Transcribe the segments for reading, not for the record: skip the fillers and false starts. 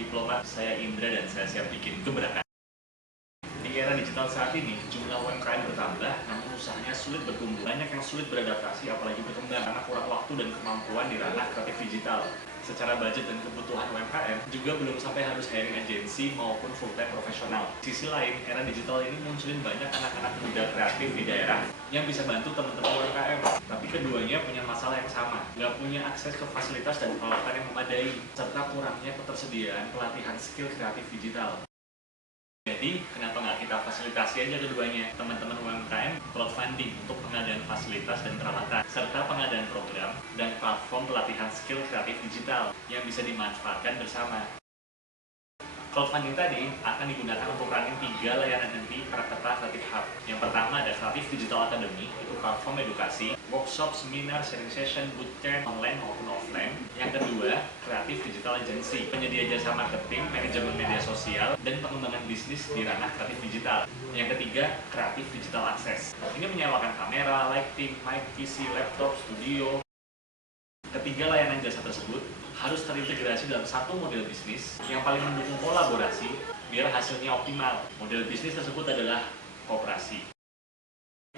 Diplomat, saya Indra dan saya siap bikin gebrakan. Di era digital saat ini, jumlah UMKM bertambah, namun usahanya sulit bertumbuh. Banyak yang sulit beradaptasi, apalagi berkembang karena kurang waktu dan kemampuan di ranah kreatif digital. Secara budget dan kebutuhan UMKM juga belum sampai harus hiring agensi maupun full-time profesional. Di sisi lain, era digital ini munculin banyak anak-anak muda kreatif di daerah yang bisa bantu teman-teman UMKM. Tapi keduanya punya masalah yang sama, nggak punya akses ke fasilitas dan peralatan yang memadai, serta kurangnya ketersediaan pelatihan skill kreatif digital. Jadi, kenapa nggak kita fasilitasi aja keduanya? Teman-teman UMKM crowdfunding untuk pengadaan fasilitas dan peralatan, serta pengadaan program dan platform pelatihan skill kreatif digital yang bisa dimanfaatkan bersama. Crowdfunding tadi akan digunakan untuk running 3 layanan nanti Prakerta Creative Hub. Yang pertama ada Creative Digital Academy, itu platform edukasi, workshop, seminar, sharing session, bootcamp, online maupun offline. Yang kedua, Creative Digital Agency, penyedia jasa marketing, manajemen media sosial, dan pengembangan bisnis di ranah kreatif digital. Yang ketiga, Creative Digital Access. Ini menyewakan kamera, lighting, mic, PC, laptop, studio. Ketiga layanan jasa tersebut harus terintegrasi dalam satu model bisnis yang paling mendukung kolaborasi biar hasilnya optimal. Model bisnis tersebut adalah koperasi.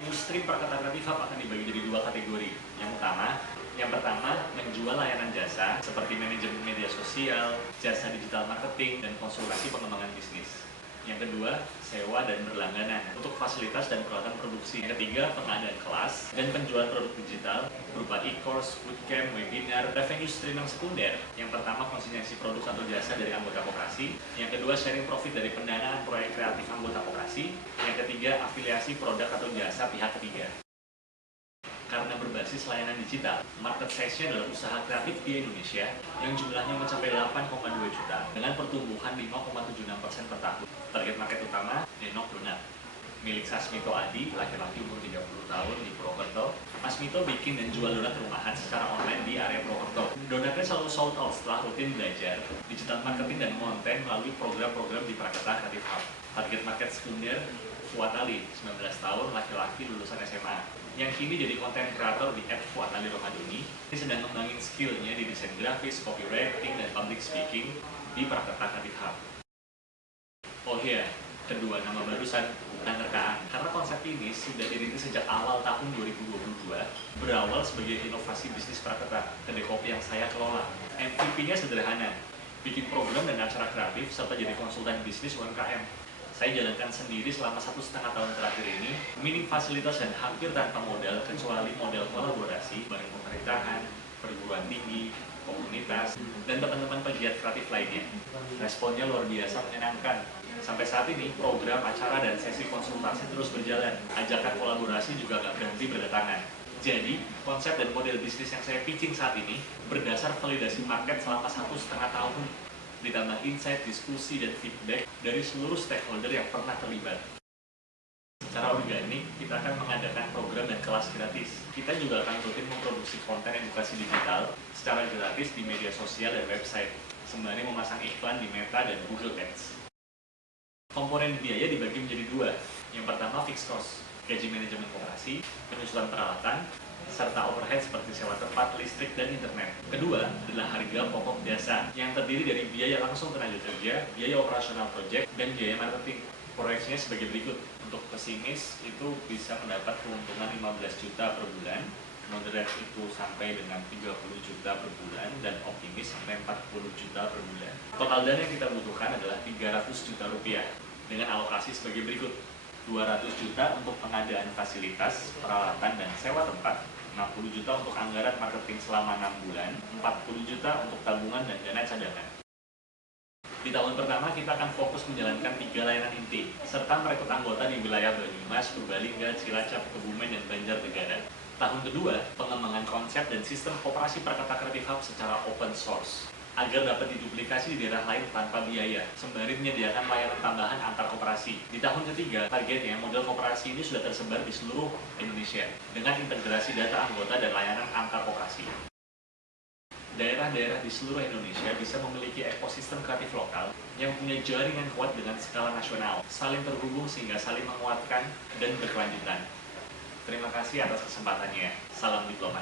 Industri Prakerta Creative Hub akan dibagi jadi 2 kategori. Yang pertama menjual layanan jasa seperti manajemen media sosial, jasa digital marketing, dan konsultasi pengembangan bisnis. Yang kedua, sewa dan berlangganan untuk fasilitas dan peralatan produksi. Yang ketiga, pengadaan kelas dan penjualan produk digital berupa e-course, bootcamp, webinar, revenue stream yang sekunder. Yang pertama, konsinyasi produk atau jasa dari anggota koperasi. Yang kedua, sharing profit dari pendanaan proyek kreatif anggota koperasi. Yang ketiga, afiliasi produk atau jasa pihak ketiga. Karena berbasis layanan digital, market size-nya adalah usaha kreatif di Indonesia yang jumlahnya mencapai 8,2 juta dengan pertumbuhan 5,76% per tahun. Target market utama, Denok Donat, milik Sasmito Adi, laki-laki umur 30 tahun di Purwokerto. Mas Mito bikin dan jual donat rumahan secara online di area Purwokerto. Donatnya selalu sold out setelah rutin belajar digital marketing dan konten melalui program-program di Prakerta Creative Hub. Target market sekunder, Fuad Ali, 19 tahun, laki-laki lulusan SMA. Yang kini jadi konten kreator di @fuadali_romadhoni. Ini sedang ngembangin skillnya di desain grafis, copywriting, dan public speaking di Prakerta Creative Hub. Oh iya, kedua nama barusan bukan terkaan. Karena konsep ini sudah dirintis sejak awal tahun 2022, berawal sebagai inovasi bisnis Prakerta, kedai kopi yang saya kelola. MVP-nya sederhana, bikin program dan acara kreatif serta jadi konsultan bisnis UMKM. Saya jalankan sendiri selama 1,5 tahun terakhir ini, minim fasilitas dan hampir tanpa modal kecuali model kolaborasi bareng pemerintahan, perguruan tinggi, komunitas, dan teman-teman pegiat kreatif lainnya. Responnya luar biasa menyenangkan. Sampai saat ini, program, acara, dan sesi konsultasi terus berjalan. Ajakan kolaborasi juga nggak berhenti berdatangan. Jadi, konsep dan model bisnis yang saya pitching saat ini berdasar validasi market selama 1,5 tahun. Ditambah insight, diskusi, dan feedback dari seluruh stakeholder yang pernah terlibat. Secara organik, kita akan mengadakan program dan kelas gratis. Kita juga akan rutin memproduksi konten edukasi digital secara gratis di media sosial dan website, sembari memasang iklan di Meta dan Google Ads. Komponen biaya dibagi menjadi 2. Yang pertama fixed cost, gaji manajemen koperasi, penyusunan peralatan, serta overhead seperti sewa tempat, listrik, dan internet. Kedua adalah harga pokok jasa yang terdiri dari biaya langsung tenaga kerja, biaya operasional proyek, dan biaya marketing. Proyeksinya sebagai berikut. Untuk pesimis itu bisa mendapat keuntungan 15 juta per bulan, moderate itu sampai dengan 30 juta per bulan, dan optimis sampai 40 juta per bulan. Total dana yang kita butuhkan adalah 300 juta rupiah dengan alokasi sebagai berikut. 200 juta untuk pengadaan fasilitas, peralatan, dan sewa tempat, 60 juta untuk anggaran marketing selama 6 bulan, 40 juta untuk tabungan dan dana cadangan. Di tahun pertama, kita akan fokus menjalankan 3 layanan inti, serta merekrut anggota di wilayah Banyumas, Purbalingga, Cilacap, Kebumen, dan Banjarnegara. Tahun kedua, pengembangan konsep dan sistem koperasi Prakerta Creative Hub secara open source, agar dapat diduplikasi di daerah lain tanpa biaya, sembari menyediakan layanan tambahan antar koperasi. Di tahun ketiga, targetnya model koperasi ini sudah tersebar di seluruh Indonesia dengan integrasi data anggota dan layanan antar koperasi. Daerah-daerah di seluruh Indonesia bisa memiliki ekosistem kreatif lokal yang punya jaringan kuat dengan skala nasional, saling terhubung sehingga saling menguatkan dan berkelanjutan. Terima kasih atas kesempatannya. Salam diplomat.